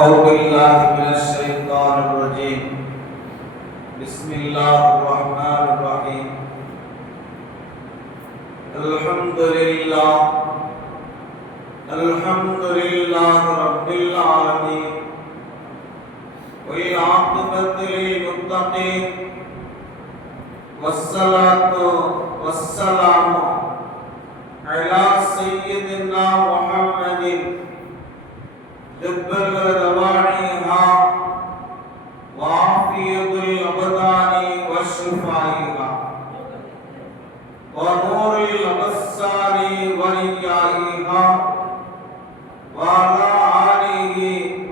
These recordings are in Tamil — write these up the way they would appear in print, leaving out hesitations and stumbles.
أعوذ بالله من الشيطان الرجيم بسم الله الرحمن الرحيم الحمد لله رب العالمين والعاقبة للمتقين والصلاة والسلام على سيدنا محمد لب الدواعيها وعافية الأبدان وشفائها ونور الأبصار وريائها وعلى آله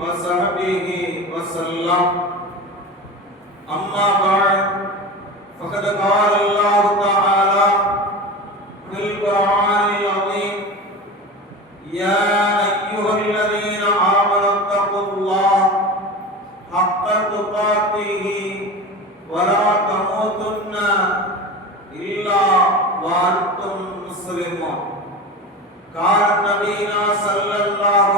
وصحبه وسلم أما بعد فقد قال الله تعالى في القرآن العظيم يا أيها الذين آمنوا اتقوا الله حق تقاته ولا تموتن إلا وأنتم مسلمون قال نبينا صلى الله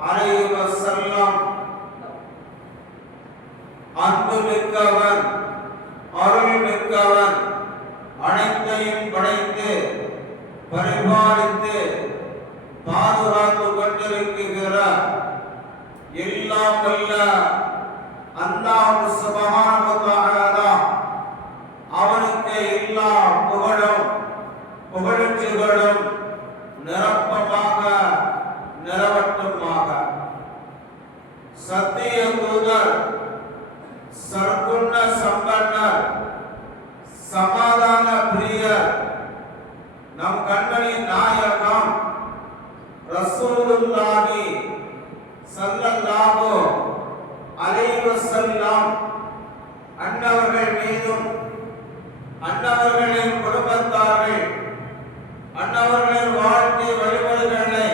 عليه وسلم அன்பு மிக்கவன் அருள் மிக்கவன் அனைத்தையும் படைத்து பரிபாலித்து பாதுகாத்து கொண்டிருக்கிற எல்லாம் வல்ல அல்லாஹ் சுப்ஹானஹு வ தஆலா அவனுக்கு எல்லா புகழும் புகழ்ச்சிகளும் நிரப்பமாக நிறவட்டுமாக. சத்திய தூதர் சர்க்குண சம்பன்னர் சமாதான பிரியர் நம் கண்மணி நாயகம் ரசூலுல்லாஹி ஸல்லல்லாஹு அலைஹி வஸல்லம் அன்னவர்கள் மீதும் அன்னவர்களின் குடும்பத்தார்கள் அன்னவர்களின் வாழ்க்கை வழிமுறைகளை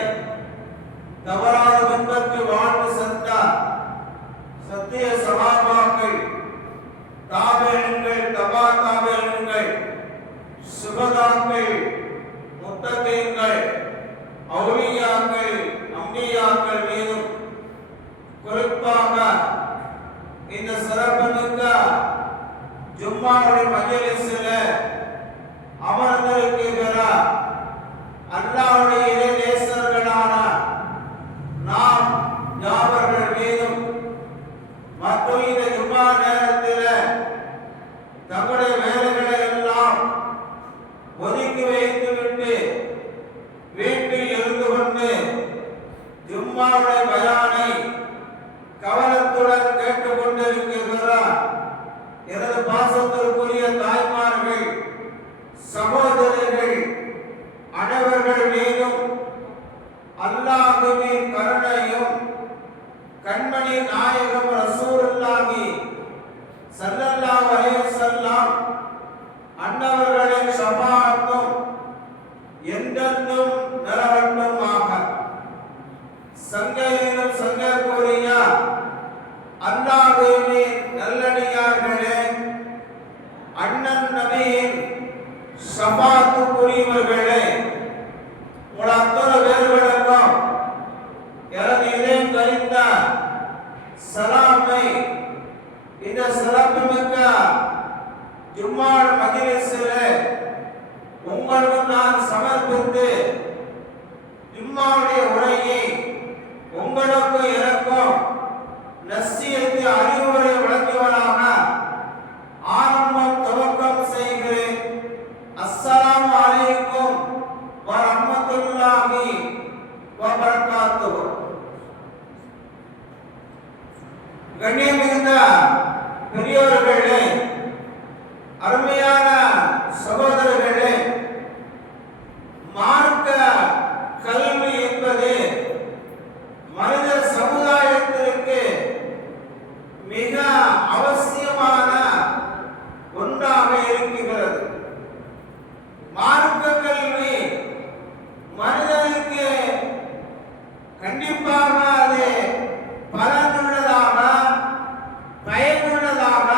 தவறாத பின்பற்றி வாழ்ந்து சென்ற சத்திய சஹாபாக்கள் தாபீன்கள் தபா தாபீன்கள் சுஹதாக்கள் முத்தகீன்கள் அவுலியாக்கள் அம்பியாக்கள் மீதும் குறிப்பாக இந்த சிறப்புமிக்க ஜும்மாவுடைய மஜ்லிஸில் அமர்ந்திருக்கிற அல்லாஹ்வுடைய இறை நேசர்களான நாம் யாவர்கள் மீதும் மற்றும் இந்த ஜும்மா நேரத்தில் தங்களுடைய வேலைகளை எல்லாம் ஒதுக்கி வைத்துவிட்டு வீட்டில் இருந்து கொண்டு ஜும்மாவுடைய பயானை கவனத்துடன் கேட்டுக்கொண்டிருக்கிறார் எனது பாசத்திற்குரிய தாய்மார்கள் சகோதரர்கள் அனைவர்கள் மீதும் அல்லாஹ்வின் கருணையும் கண்மணி நாயகம் ரசூலுல்லாஹி ஸல்லல்லாஹு அலைஹி வஸல்லம் அன்னவர்களின் ஷஃபாஅத்தும் என்றென்றும் நிலவட்டுமாக. சங்கையிலும் சங்கக்கூடிய அல்லாஹ்வின் நல்லடியார்களே, அண்ணன் நபியின் ஷஃபாஅத்துக்குரியவர்களே, உங்கள் அத்தனை பேர்களுக்கும் எனது இதயம் கரிந்த சலாமை இந்த சிறப்புமிக்க ஜும்மா மஜ்லிஸிலே உங்களுக்கு நான் சமர்ப்பித்து ஜும்மாவுடைய உரையை உங்களுக்கு எனக்கும் நசியத்து அறிவுரை வழங்குவதாக ஆரம்பம் துவக்கம் செய்கிறேன். அஸ்ஸலாமு அலைக்கும் வ ரஹ்மத்துல்லாஹி வ பரகாத்துஹு. கண்ணியமிகுந்த பெரியோர்களே, அருமையான சகோதரர்களே, மார்க்க கல்வி என்பது மனித சமுதாயத்திற்கு மிக அவசியமான ஒன்றாக இருக்கிறது. மார்க்க கல்வி மனிதனுக்கு கண்டிப்பாக அது பலனுள்ளதாக பயனுள்ளதாக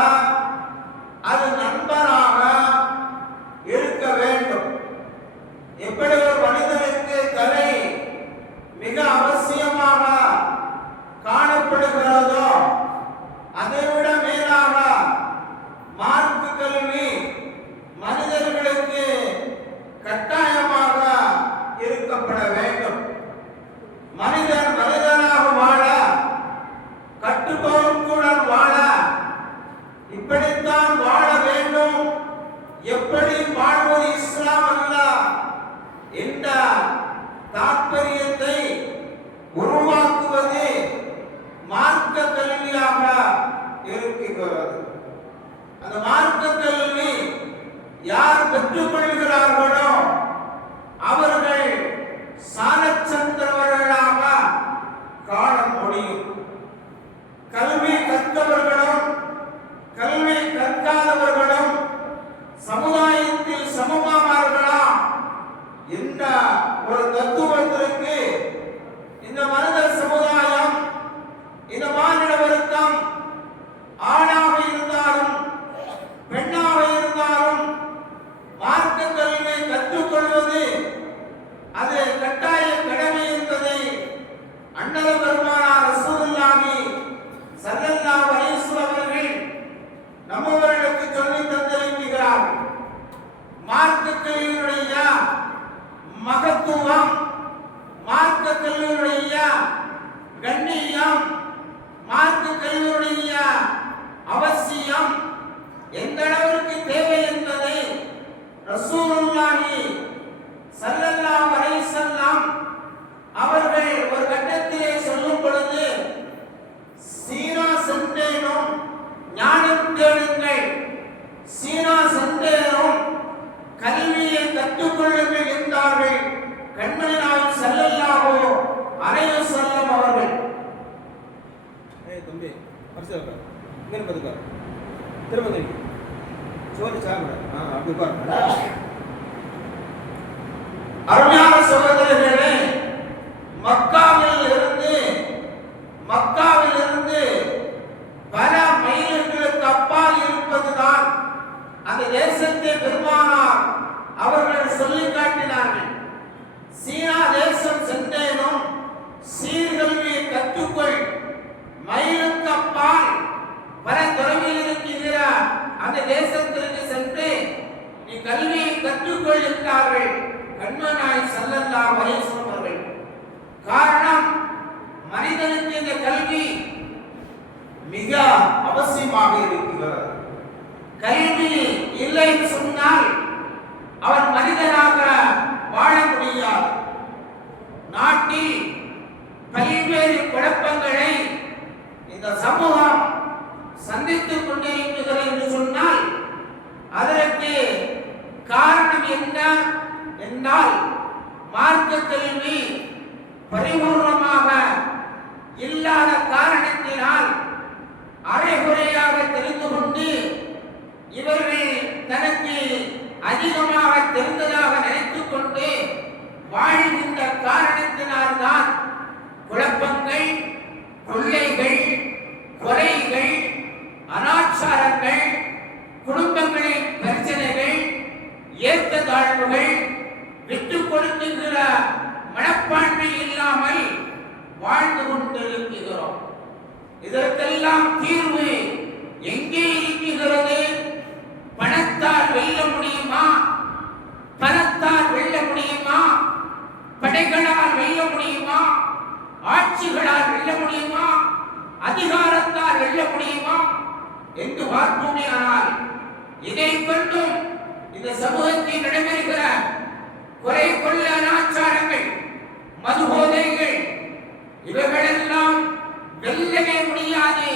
அது நண்பராக இருக்க வேண்டும். எப்படி ஒரு மனிதனுக்கு கலை மிக அவசியமாக காண உலகில் வாழ்வது இஸ்லாம் அல்ல என்ற தாற்பயத்தை உருவாக்குவது மார்க்க கல்வியாக இருக்கிறது. அந்த மார்க்க கல்வி யார் பெற்றுக்கொள்கிறார்களோ அவர்கள் சாலச்சந்திரவர்களாக காண முடியும். கல்வி கற்றவர்களும் கல்வி கற்காதவர்களும் சமுதாயத்தில் சமமாவார்களா என்ற ஒரு தத்துவத்திற்கு இந்த மனித சமுதாயம், இந்த மாநில வர்க்கம் ஆணாக இருந்தாலும் பெண்ணாக இருந்தாலும் மார்க்க கல்வியை கற்றுக்கொள்வது அது கட்டாய கடமை என்பதை அண்ணல் பெருமானார் ரசூலுல்லாஹி ஸல்லல்லாஹு அலைஹி வஸல்லம் அவர்கள் நம்மவர்களுக்கு சொல்லி தந்திருக்கிறார். மார்க்க கல்வியுடைய மகத்துவம், மார்க்க கல்வியுடைய கண்ணியம், மார்க்க கல்வியுடைய அவசியம் எந்த அளவிற்கு தேவை என்பதை ரசூலுல்லாஹி ஸல்லல்லாஹு அலைஹி வஸல்லம் அவர்கள் ஒரு கட்டத்திலே சொல்லும் பொழுது, சீனா சென்றேனும் ஞானம் தேடுங்கள், சீனா சென்றேனும் கல்வியை கற்றுக்கொள்ளுங்கள் என்றார்கள் கண்மணி நாயகம் ஸல்லல்லாஹு அலைஹி வஸல்லம் அவர்கள். தம்பி பரிசு இங்கே பார்த்துக்கோ, திரும்ப சோறு சாப்பிட அப்படி பாருங்க. அருமையான சகோதரர்களே, மக்காவில் இருந்து பல மைல்களுக்கு அப்பால் இருப்பதுதான் அந்த தேசத்தை பெருமானார் அவர்கள் சொல்லி காட்டினார்கள். சீனா தேசம் சென்றேனும் சீர்கல்வியை கற்றுக்கொள், மைலுக்கு அப்பால் பல தொலைவில் இருக்கின்ற அந்த தேசத்திற்கு சென்று நீ கல்வியை கற்றுக்கொள் என்றார்கள் கண்மணி நாயகம் ஸல்லல்லாஹு அலைஹி வஸல்லம் அவர்கள். காரணம், மனிதனுக்கு இந்த கல்வி மிக அவசியமாக இருக்கிறது. கல்வி இல்லை என்று சொன்னால் அவன் மனிதனாக வாழ முடியாது. நாட்டில் பல்வேறு குழப்பங்களை இந்த சமூகம் சந்தித்துக் கொண்டிருக்கிறது என்று சொன்னால் அதற்கு காரணம் என்ன என்றால், மார்க்க கல்வி பரிபூர்ணமாக இல்லாத காரணத்தினால் அரைகுறையாக தெரிந்து கொண்டு இவர்கள் தனக்கு அதிகமாக தெரிந்ததாக நினைத்துக் கொண்டு வாழ்கின்ற காரணத்தினால்தான் குழப்பங்கள், கொள்ளைகள், கொலைகள், அனாச்சாரங்கள், குடும்பங்களின் பிரச்சனைகள், ஏற்ற தாழ்வுகள், விட்டுக் கொடுக்கின்ற மனப்பான்மை இல்லாமல் வாழ்ந்து கொண்டிருக்கிறோம். இதற்கெல்லாம் தீர்வு எங்கே இருக்கிறது? பணத்தால் வெல்ல முடியுமா? பணத்தால் வெல்ல முடியுமா? படைகளால் வெல்ல முடியுமா? ஆட்சிகளால் வெல்ல முடியுமா? அதிகாரத்தால் வெல்ல முடியுமா என்று பார்ப்போமே. ஆனால் இதை கொண்டும் இந்த சமூகத்தில் நடைபெறுகிற கொலை கொள்ள அனாச்சாரங்கள், மதுபோதைகள், இவைகளெல்லாம் வெல்லவே முடியாது,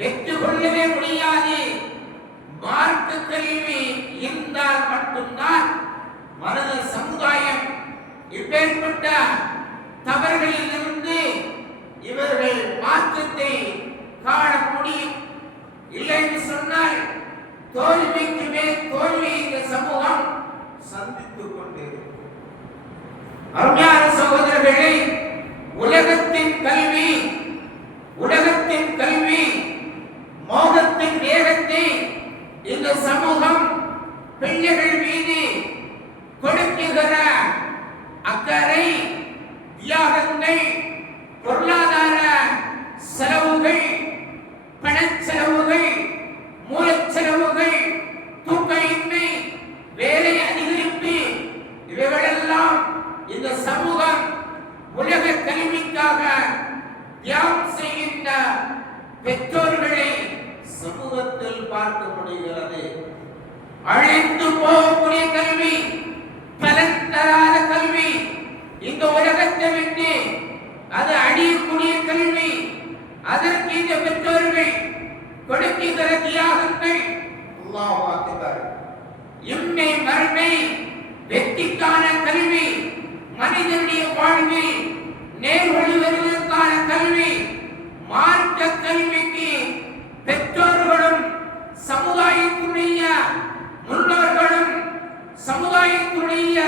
வெற்றி கொள்ளவே முடியாது. மார்க்க கல்வி இருந்தால் மட்டும்தான் மனித சமுதாயம் இப்பேற்பட்ட தவறுகளில் இருந்து இவர்கள் மாற்றத்தை காண முடியும். இல்லை என்று சொன்னால் தோல்விக்கு மேல் தோல்வி இந்த சமூகம் சந்தித்துக் கொண்டிருக்கிறது. அருமையான சகோதரர்களே, உலகத்தின் கல்வி மோகத்தின் வேகத்தை இந்த சமூகம் பிள்ளைகள் மீது கொடுக்குகிற அக்கறை, தியாகங்கள், பொருளாதார செலவுகள், பணச்செலவுகள், மூலச்செலவுகள், தூக்கமின்மை, வேலை அதிகரிப்பு, இவைகளெல்லாம் இந்த சமூகம் உலக கல்விக்காக வறுமை, வெற்றிக்கான கல்வி, மனிதனுடைய வாழ்வில் நேர்வழி வருவதற்கான கல்வி, மார்க்க கல்விக்கு பெற்றோர்களும் சமுதாயத்துடைய முன்னோர்களும் சமுதாயத்துடைய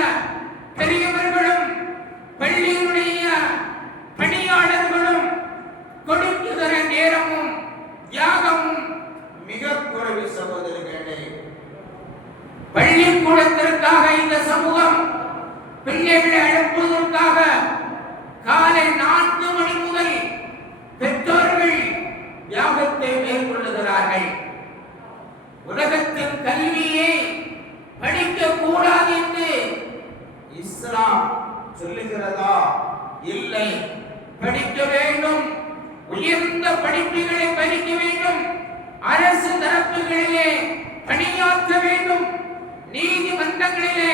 பெரியவர்களும் பள்ளியுடைய பணியாளர்களும் கொடுக்குகிற நேரமும் தியாகமும் மிக குறைவு சகோதரர்களே. பள்ளிக்கூடத்திற்காக இந்த சமூகம் பிள்ளைகளை அனுப்புவதற்காக காலை 4 மணி முதல் பெற்றோர்கள் தியாகத்தை மேற்கொள்ளுகிறார்கள். உலகத்தின் கல்வியை படிக்க கூடாது என்று இஸ்லாம் சொல்லுகிறதா? இல்லை, படிக்க வேண்டும். உயர்ந்த படிப்புகளை படிக்க வேண்டும். அரசு தரப்புகளிலே பணியாற்ற வேண்டும். நீதிமன்றங்களிலே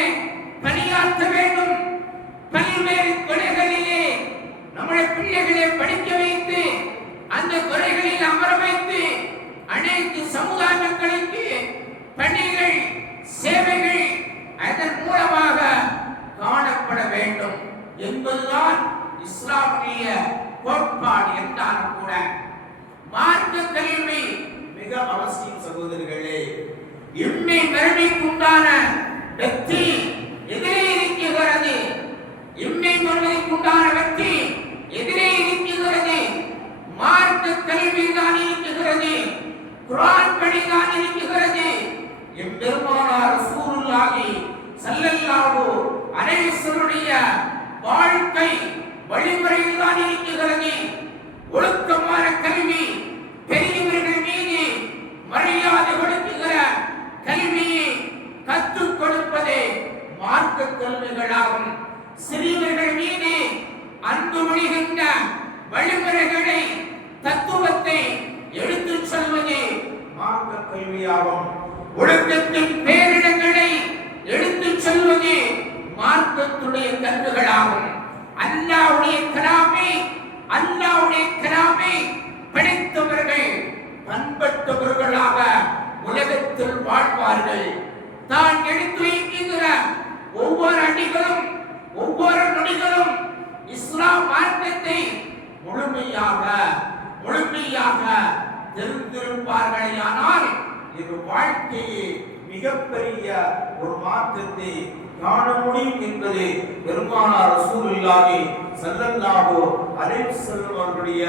பணியாற்ற வேண்டும். பல்வேறு துறைகளிலே நம்முடைய பிள்ளைகளை படிக்க வைத்து அந்த துறைகளில் அமர வைத்து அனைத்து சமுதாய மக்களுக்கு பணிகள் சேவைகள் அதன் மூலமாக காணப்பட வேண்டும் என்பதுதான் இஸ்லாமிய கோட்பாடு. என்றாலும் கூட மார்க்க கல்வி மிக அவசியம் சகோதரர்களே. இம்மை மறுமைக்குண்டான வெற்றி எதிரே இருக்கிறது. இம்மை மறுமைக்குண்டான வெற்றி எதிரே இருக்கிறது. மார்க்க கல்வி தான் இருக்கிறது. குர்ஆன் படி தான் இருக்கிறது. எம்பெருமானார் ரசூலுல்லாஹி ஸல்லல்லாஹு அலைஹி வஸல்லம் வாழ்க்கை வழிமுறையில் தான் இருக்கிறது. ஒழுக்கமான கல்வி, பெரியவர்கள் மீது மரியாதை கொடுக்குகிற கல்வியை கற்றுக் கொடுப்பதே மார்க்க கல்விகளாகும். சிறியவர்கள் மீது அன்பு மொழிகின்ற வழிமுறைகளை தத்துவத்தை எடுத்துச் சொல்வது மார்க்க கல்வியாகும். ஒழுக்கத்தின் பேரிடங்களை எடுத்துச் சொல்வது மார்க்கத்துடைய கல்விகளாகும். அல்லாஹ்வுடைய கலாமை படித்தவர்கள் பண்பட்டவர்களாக உலகத்தில் வாழ்வார்கள். தான் எடுத்து வைக்கின்ற ஒவ்வொரு அடிகளும் ஒவ்வொரு நொடிகளும் இஸ்லாம் மார்க்கத்தை முழுமையாக தெரிந்திருப்பார்களேயானால் இது வாழ்க்கையை மிகப்பெரிய ஒரு மாற்றத்தை காண முடியும் என்பது பெருமானார் ரசூலுல்லாஹி ஸல்லல்லாஹு அலைஹி வஸல்லம் அவர்களுடைய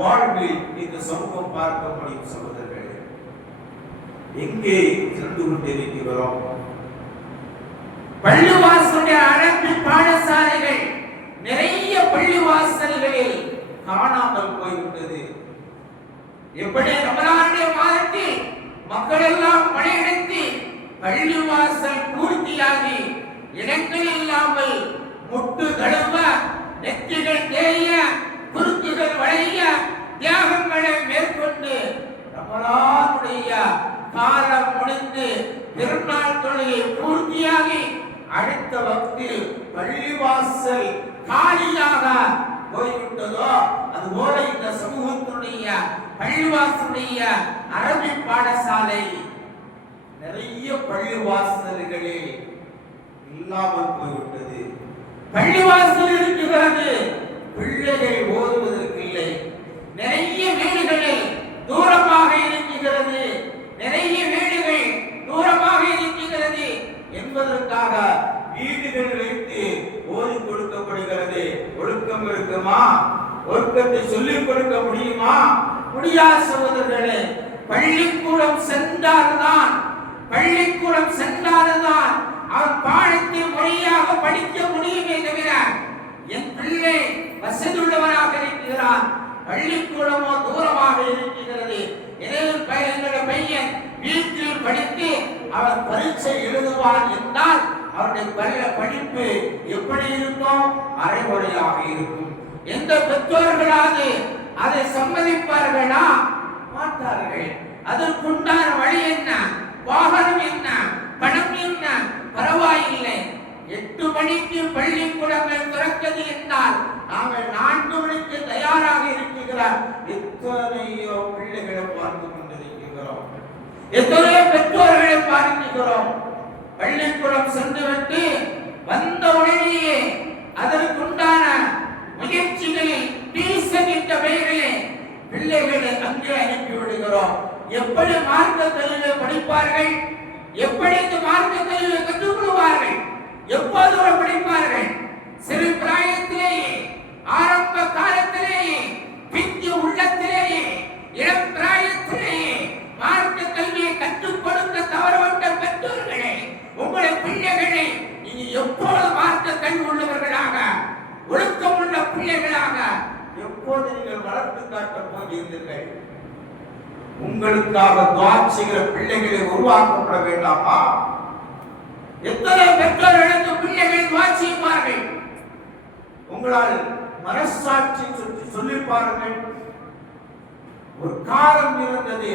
வாழ்வில் இந்த சமூகம் பார்க்க முடியும். சகோதரர்களே, எங்கே சென்று கொண்டிருக்கிறோம்? பள்ளிவாசலுடைய அரபி பாடசாலைகள் நிறைய பள்ளிவாசல்களில் காணாமல் போய்விட்டது. எப்படி ரமலானுடைய மாதத்தில் மக்கள் எல்லாம் படையெடுத்து பள்ளிவாசல் பூர்த்தியாகி இடங்கள் இல்லாமல் முட்டு கழுவ, நெற்றிகள் தேய, குறுக்குகள் வளைய தியாகங்களை மேற்கொண்டு ரமலானுடைய காலம் முடிந்து திருநாள் தொழுகை பூர்த்தியாகி அடுத்த வக்தில் பள்ளிவாசல் காலியாக போய்விட்டதோ அதுபோல இந்த சமூகத்துடைய பள்ளிவாசலுடைய அரபி பாடசாலை நிறைய பள்ளிவாசல்களே இல்லாமல் போய்விட்டது. பள்ளிவாசல் இருக்கிறது, பிள்ளைகள் ஓதுவதற்கு இல்லை. நிறைய வீடுகளில் தூரமாக இருக்கிறது, நிறைய வீடுகள் தூரமாக இருக்கிறது என்பதற்காக வீடுகள் வைத்து ஓதி கொடுக்கப்படுகிறது. ஒழுக்கம் இருக்குமா? ஒழுக்கத்தை சொல்லிக் கொடுக்க முடியுமா? முடியாத சகோதரர்களே, பள்ளிக்கூடம் சென்றால்தான் அவன் பாடத்தை முறையாக படிக்க முடியுமே தவிர என் பிள்ளை வசதியுள்ளவனாக இருக்கிறான், பள்ளிக்கூடமோ தூரமாக இருக்கிறது, என்னுடைய பையன் வீட்டில் படித்து அவன் பரீட்சை எழுதுவான் என்றால் அவருடைய படிப்பு எப்படி இருக்கும்? அரைகுறையாக இருக்கும். எந்த பெற்றோர்களாவது அதை சம்மதிப்பார்களா? மாட்டார்கள். அதற்குண்டான வழி என்ன? வாகனம் என்ன? பணம் என்ன? பரவாயில்லை. 8 மணிக்கு பள்ளிக்கூடங்கள் திறக்கிறது என்றால் நாங்கள் 4 மணிக்கு தயாராக இருக்கிறார். எத்தனையோ பிள்ளைகளை பார்த்து கொண்டிருக்கிறோம், எத்தனையோ பெற்றோர்களை பார்க்கிறோம். பள்ளிக்கூடம் சென்றுவிட்டு வந்த உடனேயே அதற்குண்டான முயற்சிகளில் டீசன் என்ற பெயரிலே பிள்ளைகளை அங்கே அனுப்பி விடுகிறோம். எப்படி மார்க்க கல்வியை படிப்பார்கள்? எப்படி இந்த மார்க்க கல்வியை கற்றுக் கொள்வார்கள்? எப்போது படிப்பார்கள்? சிறு பிராயத்திலேயே, ஆரம்ப காலத்திலேயே, பிஞ்சு உள்ளத்திலேயே, இளம் பிராயத்திலேயே மார்க்க கல்வியை கற்றுக் கொடுக்க தவறுவிட்ட பெற்றோர்களே, உங்களை பிள்ளைகளை நீங்க எப்போது மார்க்க கல்வி உள்ளவர்களாக, ஒழுக்கம் உள்ள பிள்ளைகளாக எப்போது நீங்கள் வளர்த்து காட்டப் போகிறீர்கள்? உங்களுக்காக துஆ செய்கிற பிள்ளைகளை உருவாக்கப்பட வேண்டாமா? எத்தனை பெற்றோர்களுக்கு பிள்ளைகள் துஆ செய்வார்கள்? உங்களால் மனசாட்சி சொல்லி பாருங்கள். ஒரு காலம் இருந்தது,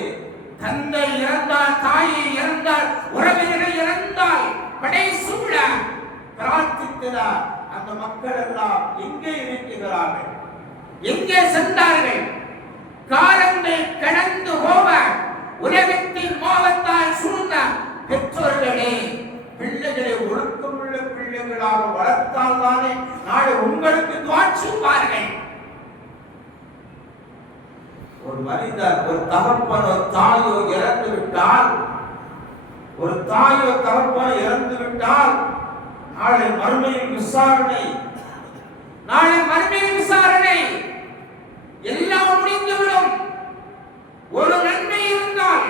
தந்தை இறந்தால், தாயை இறந்தால், உறவினர்கள் இறந்தால் படைசூழ பிரார்த்திக்கிறார். அந்த மக்கள் எல்லாம் எங்கே இருக்கிறார்கள்? எங்கே சென்றார்கள்? காலங்கள் கடந்து போக உலகத்தின் மோகத்தால் சூழ்ந்த பெற்றோர்களே, பிள்ளைகளை ஒழுக்கமுள்ள பிள்ளைகளாக வளர்த்தால் தானே நாளை உங்களுக்கு துஆ செய்வார்கள். ஒரு மனிதர், ஒரு தகப்பனோ தாயோ இறந்து விட்டால், ஒரு தாயோ தகப்பனோ இறந்து விட்டால் நாளை மறுமையின் விசாரணை, நாளை மறுமையின் விசாரணை எல்லாம் முடிந்துவிடும். ஒரு நன்மை இருந்தால்,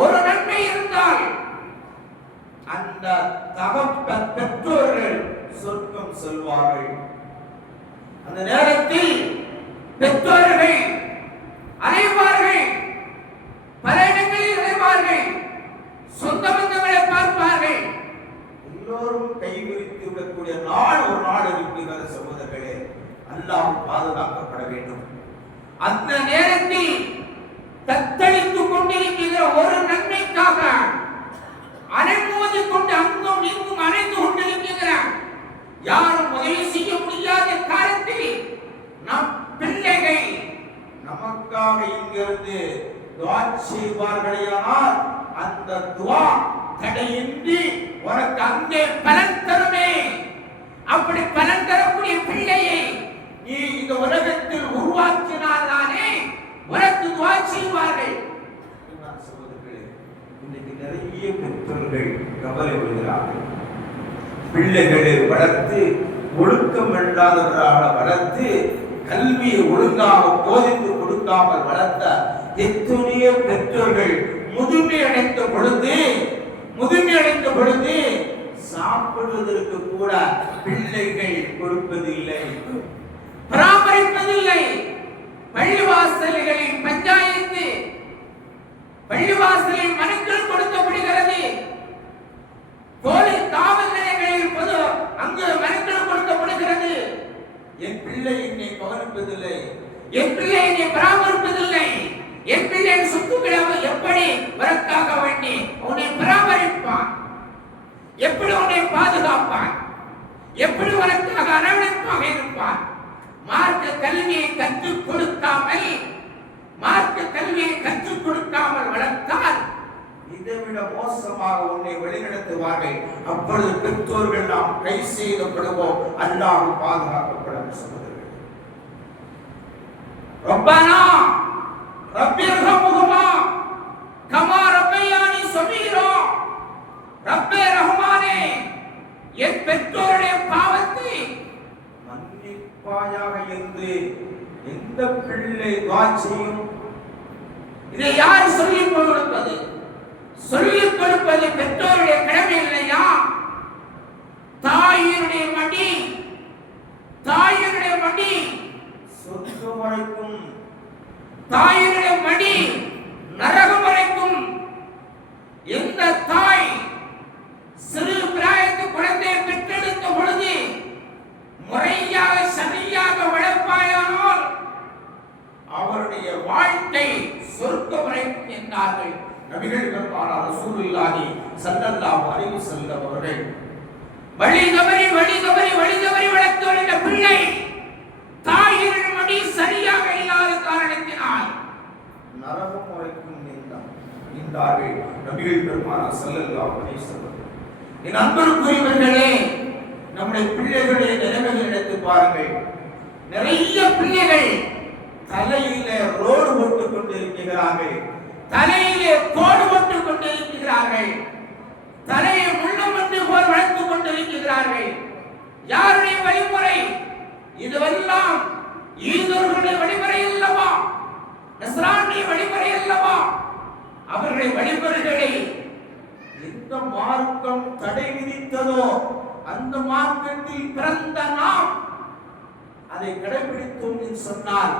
ஒரு நன்மை இருந்தால் அந்த தகப்பன் பெற்றோர்கள் சொர்க்கம் செல்வார்கள். அந்த நேரத்தில் பெற்றோர்கள் அனைவார்கள், பல இடங்களில் அனைவார்கள், சொந்த பந்தங்களை பார்ப்பார்கள். எல்லோரும் கைவிரித்து விடக்கூடிய நாள் ஒரு நாள் இருக்கிறது சகோதரர்களே. அல்லாஹ் பாதுகாக்கப்பட வேண்டும். அந்த நேரத்தில் தத்தளித்துக் கொண்டிருக்கிற ஒரு நன்மைக்காக அனைமோதிக் கொண்டு அங்கும் இங்கும் அணைந்து கொண்டிருக்கிற யாரும் உதவி செய்ய முடியாத காலத்தில் நம் பிள்ளைகள் நமக்காக இங்கிருந்து துஆ செய்வார்களேயானால் அந்த துஆ தடையின்றி உனக்கு அங்கே பலன் தருமே. அப்படி பலன் தரக்கூடிய பிள்ளையை நீ இந்த உலகத்தில் உருவாக்கினால் தானே உனக்கு துஆ செய்வார்கள். இன்னைக்கு நிறைய பெற்றோர்கள் கவலை விடுகிறார்கள். பிள்ளைகளை வளர்த்து ஒழுக்கம் இல்லாதவராக வளர்த்து கல்வியை ஒழுங்காக போதித்து கொடுக்காமல் வளர்த்த எத்தனையோ பெற்றோர்கள் முதுமை அடைந்த பொழுது சாப்பிடுவதற்கு கூட பிள்ளைகள் கொடுப்பதில்லை, பராமரிப்பதில்லை. பள்ளிவாசல்களில் பஞ்சாயத்து, பள்ளிவாசலில் மனுக்கள் கொடுக்கப்படுகிறது. போலீஸ் காவல் நிலையங்களில் பொது அங்கு மனுக்கள் கொடுக்கப்படுகிறது. என் பிள்ளை என்னை கவனிப்பதில்லை, என் பிள்ளை என்னை பராமரிப்பதில்லை, என் பிள்ளை சொத்துக்களை எப்படி வரக்காக வேண்டி உன்னை பராமரிப்பான், எப்படி உன்னை பாதுகாப்பான், எப்படி உனக்காக அரவணைப்பாக இருப்பான். மார்க்க கல்வியை கற்றுக் கொடுக்காமல், மார்க்க கல்வியை கற்றுக் கொடுக்காமல் வளர்த்தால் இதைவிட மோசமாக உன்னை வழிநடத்துவார்கள். அப்பொழுது பெற்றோர்கள் நாம் கை செய்யப்படுவோம். அல்லாஹ் பாதுகாக்கப்படும். சகோதரர்கள், ரப்பனா ரப்பிர்ஹம்ஹுமா கமா ரப்பயானி ஸகீரா. ரப்பே ரஹ்மானே, என் பெற்றோருடைய பாவத்தை மன்னிப்பாயாக என்று எந்த பிள்ளை துஆ செய்யும்? இதை யார் சொல்லிக் கொடுப்பது? சொல்லிக் கொடுப்பது பெற்றோருடைய கடமை இல்லையா? தாயினுடைய மடி, தாயினுடைய மடி சொர்க்கம் வரைக்கும், தாயினுடைய மடி நரகம் வரைக்கும். எந்த தாய் சிறு பிராயத்து குழந்தையை பெற்றெடுத்த பொழுது முறையாக சரியாக வளர்ப்பாயானால் அவருடைய வாழ்க்கை சொர்க்கம் வரைக்கும் என்றார்கள் நபிகள் பெருமானார் ரசூலுல்லாஹி ஸல்லல்லாஹு அலைஹி வஸல்லம் அவர்கள். வழி தவறி வளர்த்து வந்த பிள்ளை தாயின் மடி சரியாக இல்லாத காரணத்தினால் நரகம் வரைக்கும் என்றார்கள் நபிகள் பெருமானார் ஸல்லல்லாஹு அலைஹி வஸல்லம். என் அன்புக்குரியவர்களே, நம்முடைய பிள்ளைகளுடைய நிலைமைகள் எடுத்து பாருங்கள். நிறைய பிள்ளைகள் தலையிலே ரோடு போட்டுக் கொண்டிருக்கிறார்கள், தலையிலே கோடு போட்டுக் கொண்டிருக்கிறார்கள், தலையை முள்ளம் வந்து போல் வளர்த்துக் கொண்டிருக்கிறார்கள். யாருடைய வழிமுறை இதுவெல்லாம்? யூதர்களுடைய வழிமுறை அல்லவா? நஸ்ரானிய வழிமுறை அல்லவா? அவர்களுடைய வழிமுறைகளை எந்த மார்க்கம் தடை விதித்ததோ அந்த மார்க்கத்தில் பிறந்த நாம் அதை கடைபிடித்தோம் என்று சொன்னால்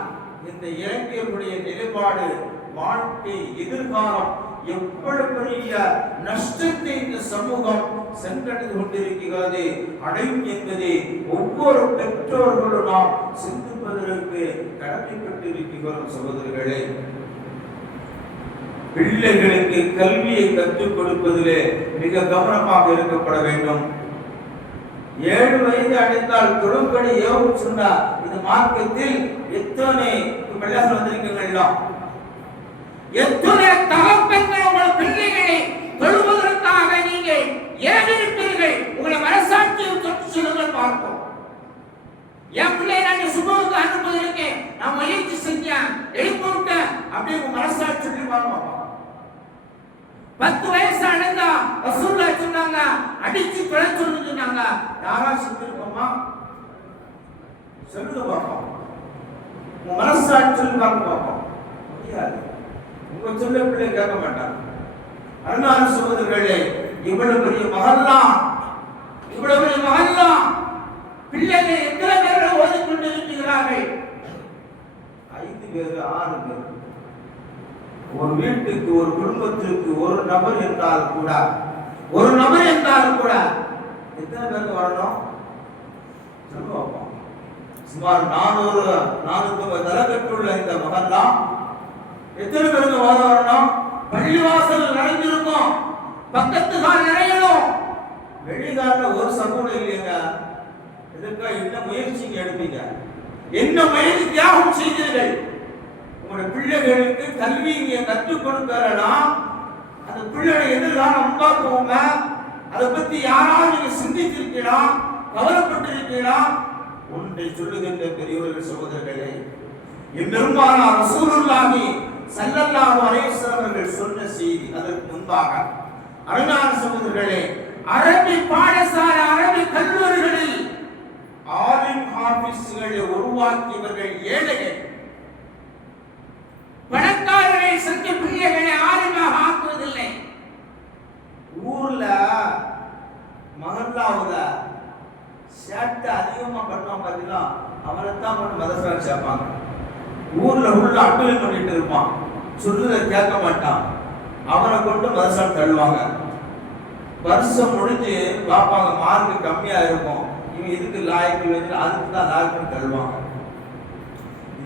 இந்த இளைஞர்களுடைய நிலைப்பாடு, வாழ்க்கை, எதிர்காலம் எவ்வளவு பெரிய நஷ்டத்தை இந்த சமூகம் சென்றடைந்து கொண்டிருக்கிறது, அடையும் என்பதை ஒவ்வொரு பெற்றோர்களும் நாம் சிந்திப்பதற்கு கடமைப்பட்டிருக்கிறோம். சகோதரர்களே, பிள்ளைகளுக்கு கல்வியை கற்றுக் கொடுப்பதிலே மிக கவனமாக இருக்கப்பட வேண்டும். 7 வயது அடைந்தால் தொழும்படி ஏவும் சொன்னார். இந்த மார்க்கத்தில் எத்தனை பிள்ளைகள் வந்திருக்கீங்களா? எத்தனை தகப்பன்கள் உங்கள் பிள்ளைகளை தொழுவதற்காக நீங்கள் ஏறிருப்பீர்கள்? உங்களை மனசாட்சியை தொட்டு சொல்லுங்கள் பார்ப்போம். என் பிள்ளை நாங்கள் சுபவுக்கு அனுப்புவதற்கு நான் முயற்சி செஞ்சேன், எழுப்பிவிட்டேன் அப்படியே உங்க மனசாட்சி பார்ப்போம். 10 வயசு அடைந்தா ரசூலுல்லாஹ் சொன்னாங்க, அடிச்சு கொலை சொல்லுன்னு சொன்னாங்க. யாரா செஞ்சிருக்கோமா? சொல்லுங்க பார்ப்போம். உங்க மனசாட்சி பார்ப்போம். முடியாது. உங்க சொல்ல பிள்ளை கேட்க மாட்டாங்க. அருமையான சகோதரர்களே, இவ்வளவு பெரிய மகல்லா, இவ்வளவு பெரிய மகல்லா, பிள்ளைகள் எத்தனை பேர்கள் ஓதிக்கொண்டிருக்கிறார்கள்? 5 பேர் 6 பேர். ஒரு வீட்டுக்கு, ஒரு குடும்பத்திற்கு ஒரு நபர் என்றால் கூட எத்தனை பேருக்கு வரணும் சொல்லுவோம். சுமார் 450 தலைக்கட்டுள்ள இந்த மகல்லா எத்தனை பேருக்கு வரணும்? பள்ளிவாசல் நிறைஞ்சிருக்கும், பக்கத்து கால் நிறையணும், வெளிகால ஒரு சமூகம் இல்லைங்க. இதுக்கு என்ன முயற்சிங்க எடுப்பீங்க? என்ன முயற்சி தியாகம் செய்தீர்கள்? உங்களுடைய பிள்ளைகளுக்கு கல்வி நீங்க கற்றுக் கொடுக்கறனா அந்த பிள்ளைகளை எதிர்காலம் உண்டாக்குவோங்க. அதை பத்தி யாராவது நீங்க சிந்தித்திருக்கீங்களா? கவலைப்பட்டிருக்கீங்களா? ஒன்றை சொல்லுகின்ற பெரியவர்கள் சகோதரர்களே, இம்பெருமானார் ரசூலுல்லாஹி ஸல்லல்லாஹு அலைஹி வஸல்லம் அவர்கள் சொன்ன செய்தி. அதற்கு முன்பாக அருமையான சகோதரர்களே, அரபி பாடசாலை, அரபி கல்லூரிகளில் ஆலிம் ஹாஃபிஸ்களை உருவாக்கியவர்கள் ஏழைகள். பணக்காரர்களை சென்று பிள்ளைகளை ஆலிமாக ஆக்குவதில்லை. ஊர்ல மகல்லாவுல சேட்டை அதிகமா பண்ணுவான் பார்த்தீங்களா, அவனைத்தான் கொண்டு மதரசா சேர்ப்பாங்க. ஊர்ல உள்ள அட்டுகள் பண்ணிட்டு இருப்பான், சொல்றதை கேட்க மாட்டான், அவனை கொண்டு மதரசா தள்ளுவாங்க. வருஷம் முடிஞ்சு பார்ப்பாங்க, மார்க் கம்மியா இருக்கும், இவன் இதுக்கு லாய்க்கு வந்து அதுக்கு தான் லாய்க்கு தள்ளுவாங்க.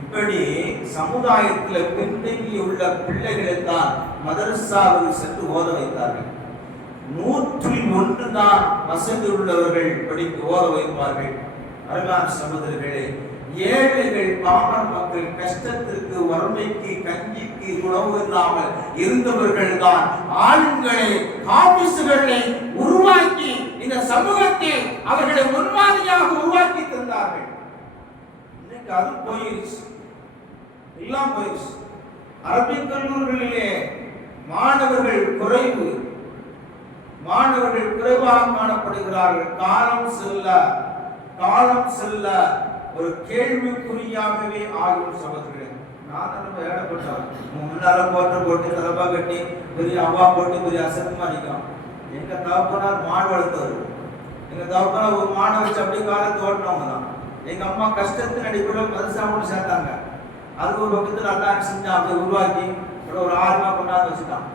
இப்படி சமுதாயத்தில் பின்தங்கி உள்ள பிள்ளைகளை தான் மதரசாவில் சென்று ஓத வைத்தார்கள். 101 தான் வசதி உள்ளவர்கள் படிக்க ஓத வைப்பார்கள். அருமையான சகோதரர்களே, ஏழைகள், பாமர மக்கள், கஷ்டத்திற்கு, வறுமைக்கு, கஞ்சிக்கு உணவு இல்லாமல் இருந்தவர்கள் தான் ஆளுங்களை, ஆபீசுகளை உருவாக்கி இந்த சமூகத்தில் அவர்களை முன்மாதிரியாக உருவாக்கி தந்தார்கள். இன்னைக்கு அது போயிருச்சு, எல்லாம் போயிருச்சு. அரபிக் கல்லூரிகளிலே மாணவர்கள் குறைவாக காணப்படுகிறார்கள். காலம் செல்ல ஒரு கேள்விக்குறியாகவே ஆகும் சகோதரர்களே. நான் ரொம்ப ஏழப்பட்டேன். முன்னால போட்டு தலப்பா கட்டி பெரிய அவ்வா போட்டு பெரிய அசத்தமா நிற்கும். எங்க தகப்பனார் மாடு வளர்த்தவர். எங்க தகப்பனார் ஒரு மாடை வச்சு அப்படியே காலத்து ஓட்டினவங்க தான். எங்க அம்மா கஷ்டத்தின் அடிப்படையில் மதுசாமோடு சேர்த்தாங்க. அதுக்கு ஒரு பக்கத்தில் நல்லா செஞ்சு அதை உருவாக்கி ஒரு ஆர்வமாக கொண்டாந்து வச்சுட்டான்.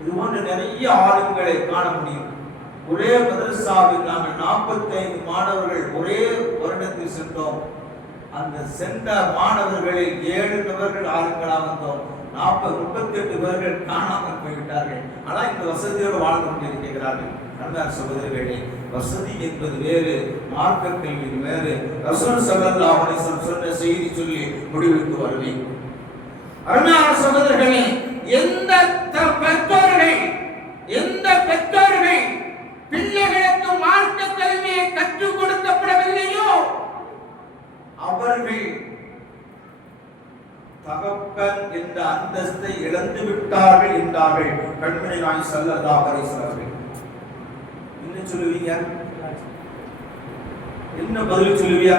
இது போன்ற நிறைய ஆளுங்களை காண முடியும். ஒரே மதரசாவில் நாங்கள் 45 மாணவர்கள் ஒரே வருடத்தில் சென்றோம். அந்த சென்ற மாணவர்களில் 7 நபர்கள் ஆளுங்களாக வந்தோம். 38 பேர்கள் காணாமல் போய்விட்டார்கள். ஆனால் இந்த வசதியோடு வாழ்ந்து கொண்டிருக்கிறார்கள். அன்பான சகோதரர்களே, வசதி என்பது வேறு, மார்க்க கல்வி வேறு. ரசூல் ஸல்லல்லாஹு அலைஹி வஸல்லம் சொன்ன செய்தி சொல்லி முடிவுக்கு வருவேன். அருமையான சகோதரர்களே, எந்த பெற்றோர்கள் பிள்ளை இவர்கள் தகப்பன் என்ற அந்தஸ்தை இழந்து விட்டார்கள் என்றார்கள் கண்மணி நாயகம் ஸல்லல்லாஹு அலைஹி வஸல்லம். என்ன சொல்லுவீங்க? என்ன பதில் சொல்லுவீங்க?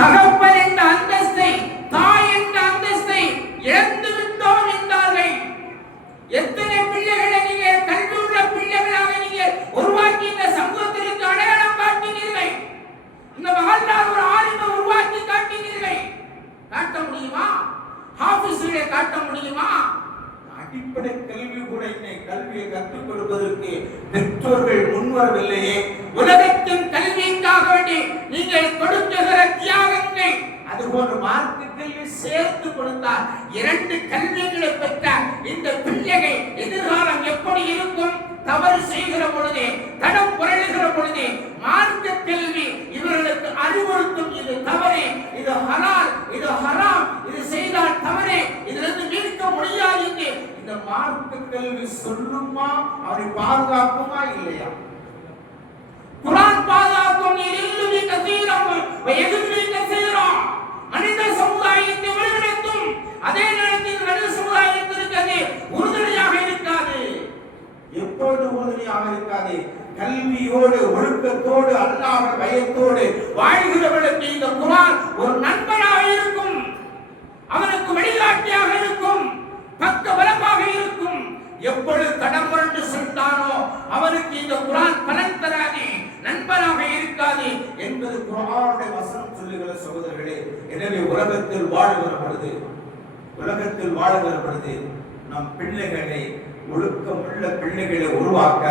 தகப்பன் என்ற அந்தஸ்தை, தாய் என்ற அந்தஸ்தை இழந்து விட்டோம் என்றார்கள். எத்தனை பிள்ளைகளை நீங்க கல்வியுள்ள பிள்ளைகளாக நீங்க உருவாக்கி இந்த சமூகத்திற்கு அடையாளம் காட்டினீர்கள். இந்த மகள்தான் ஒரு ஆளுமை உருவாக்கி காட்டினீர்கள். காட்ட முடியுமா? ஆபீஸ்ல காட்ட முடியுமா? அடிப்படை கல்வி கூட கல்வியை கற்றுக் கொடுப்பதற்கு பெற்றோர்கள் முன்வரவில்லையே. உலகத்தின் கல்விக்காக வேண்டி நீங்கள் கொடுக்கிற தியாகங்கள், அதுபோன்று மார்க்க கல்வி சேர்த்து கொடுத்தால் 2 கல்விகளை பெற்ற இந்த பிள்ளைகள் எதிர்காலம் எப்படி இருக்கும்? தவறு செய்கிற பொழுது, தடம் புரளுகிற பொழுது மார்க்க கல்வி இவர்களுக்கு அறிவுறுத்தும். இது தவறு, இது ஹலால், இது ஹராம், இது செய்தால் தவறு, இதிலிருந்து மீட்க முடியாது என்று இந்த மார்க்க கல்வி சொல்லுமா? அவரை பாதுகாக்குமா இல்லையா? குர்ஆன் பாதுகாக்கும். இல்லுமி கதீரம் வயதுமி கதீரம். மனித சமுதாயத்தை வழிநடத்தும். அதே நேரத்தில் மனித சமுதாயத்திற்கு அது உறுதுணையாக இருக்காது. எப்போது உறுதுணையாக இருக்காது? கல்வியோடு, ஒழுக்கத்தோடு, அல்லாஹ்வுடைய பயத்தோடு வாழ்கிறவர்களுக்கு இந்த குர்ஆன் ஒரு நண்பனாக இருக்கும். அவனுக்கு வழிகாட்டியாக இருக்கும். பக்க பலமாக இருக்கும். எப்பொழுது கடம்புரண்டு சென்றானோ அவனுக்கு இந்த குர்ஆன் பலன் தராது, நண்பனாக இருக்காது என்பது குர்ஆனுடைய வசனம் சொல்லுகிற சகோதரர்களே. எனவே உலகத்தில் வாழுகிற பொழுது நம் பிள்ளைகளை, ஒழுக்கமுள்ள பிள்ளைகளை உருவாக்க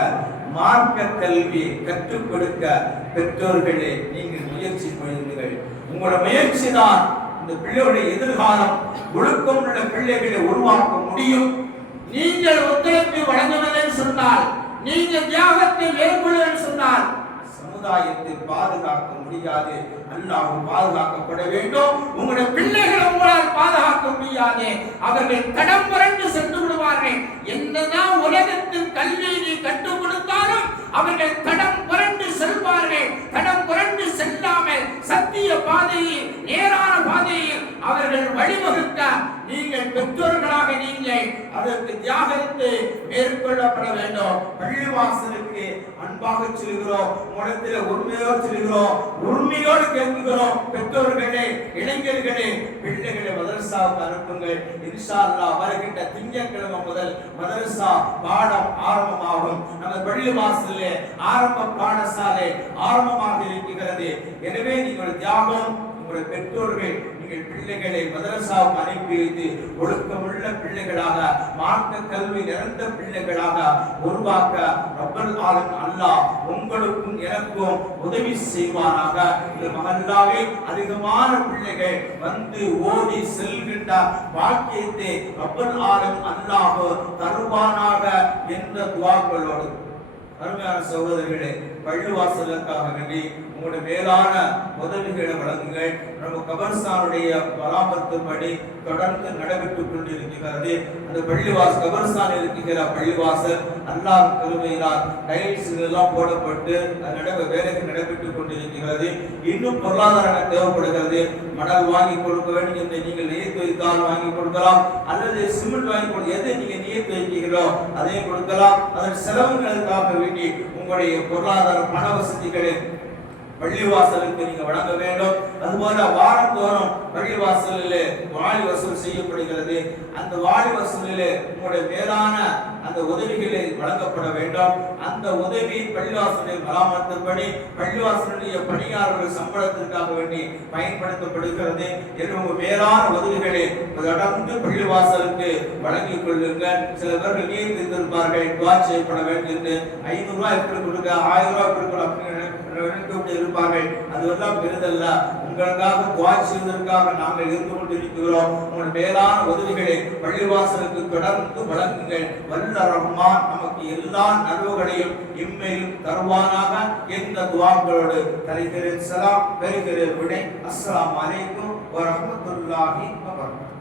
மார்க்க கல்வி கற்றுக் கொடுக்க பெற்றோர்களே நீங்கள் முயற்சி பண்ணுங்கள். உங்களோட முயற்சி தான் இந்த பிள்ளைகளுடைய எதிர்காலம். ஒழுக்கமுள்ள பிள்ளைகளை உருவாக்க முடியும். நீங்கள் ஒத்துழைப்பு வழங்குவதை சொன்னால், நீங்கள் தியாகத்தை மேற்கொள்வதை சொன்னால் சமுதாயத்தை பாதுகாக்க முடியாது. அல்லாஹ் பாதுகாக்கப்பட வேண்டும். உங்களுடைய பிள்ளைகளை உங்களால் பாதுகாக்க முடியாது. அவர்கள் தடம் புரண்டு சென்று விடுவார்கள். என்னதான் உலகத்தின் கல்வியை நீ கற்றுக் கொடுத்தாலும் அவர்கள் தடம் புரண்டு செல்வார்கள். தடம் புரண்டு செல்லாமல் சத்திய பாதையில், நேரான பாதையில் அவர்கள் வழிவகுக்க நீங்கள் பெற்றோர்களாக நீங்கள் அதற்கு தியாகத்தை மேற்கொள்ளப்பட வேண்டும். பள்ளிவாசலுக்கு அன்பாக சொல்கிறோம், உலகத்தில் உண்மையோடு சொல்கிறோம், உண்மையோடு கேட்கிறோம். பெற்றோர்களே, இளைஞர்களே, பிள்ளைகளை மதரசாவுக்கு அனுப்புங்கள். இன்ஷா அல்லாஹ் வருகின்ற திங்கட்கிழமை முதல் மதரசா பாடம் ஆரம்பமாகும். நம்ம பள்ளிவாசலிலே ஆரம்ப பாடசாலை ஆரம்பமாக இருக்கிறது. எனவே நீங்கள் தியாகம், உங்களுடைய பெற்றோர்கள் நீங்கள் பிள்ளைகளை மதரசாவுக்கு அனுப்பி வைத்து ஒழுக்கமுள்ள பிள்ளைகளாக, மார்க்க கல்வி நிறைந்த பிள்ளைகளாக உருவாக்க ரப்பல் ஆலமீன் அல்லாஹ் உங்களுக்கும் எனக்கும் உதவி செய்வானாக. இந்த மஹல்லாவில் அதிகமான பிள்ளைகள் வந்து ஓடி செல்கின்ற பாக்கியத்தை ரப்பல் ஆலமீன் அல்லாஹ் தருவானாக என்ற துஆக்களோடு அருமையான சகோதரர்களே, பள்ளிவாசலுக்காக வேண்டி உங்களுடைய மேலான உதவிகளை வழங்குங்கள். நம்ம கபர்ஸ்தானுடைய பராமரிப்புப்படி தொடர்ந்து நடைபெற்றுக் கொண்டிருக்கிறது. அந்த பள்ளிவாசல், கபர்ஸ்தான் இருக்கிற பள்ளிவாசல் அல்லாஹ் கருமையினால் டைல்ஸ் எல்லாம் போடப்பட்டு வேலைக்கு நடைபெற்றுக் கொண்டிருக்கிறது. இன்னும் பொருளாதாரம் தேவைப்படுகிறது. மணல் வாங்கி கொடுக்க வேண்டும் என்று நீங்கள் நியத்து வைத்தால் வாங்கி கொடுக்கலாம், அல்லது சிமெண்ட் வாங்கி கொடுக்க எதை நீங்க நியத்து வைக்கிறீர்களோ அதையும் கொடுக்கலாம். அதன் செலவுகளுக்காக வேண்டி உங்களுடைய பொருளாதார பண வசதிகளை பள்ளிவாசலுக்கு நீங்க வழங்க வேண்டும். அதுபோல வாரந்தோறும் பள்ளிவாசலிலே வாலி வசூல் செய்யப்படுகிறது. அந்த வாலி வசூலிலே உங்களுடைய மேலான அந்த உதவிகளை வழங்கப்பட வேண்டும். அந்த உதவி பள்ளிவாசலில் பராமரித்தபடி பள்ளிவாசலுடைய பணியாளர்கள் சம்பளத்திற்காக வேண்டி பயன்படுத்தப்படுகிறது. உங்க மேலான உதவிகளை தொடர்ந்து பள்ளிவாசலுக்கு வழங்கிக் கொள்ளுங்கள். சில பேர்கள் நியமித்திருப்பார்கள், துவா செய்யப்பட வேண்டும் என்று 500 ரூபாய் எப்படி கொடுக்க, 1000 ரூபாய் கொடுக்க அப்படின்னு இருப்பார்கள். அதுவெல்லாம் பெரிதல்ல. உங்களுக்காக துஆ செய்வதற்காக நாங்கள் இருந்து கொண்டிருக்கிறோம். உங்கள் மேலான உதவிகளை பள்ளிவாசலுக்கு தொடர்ந்து வழங்குங்கள். வல்ல ரஹ்மான் நமக்கு எல்லா நல்வகளையும் இம்மையிலும் தருவானாக என்ற துஆக்களோடு தருகிறேன். சலாம் பெறுகிறேன் விடை. அஸ்ஸலாமு அலைக்கும் வ ரஹ்மத்துல்லாஹி வ பரகாத்துஹு.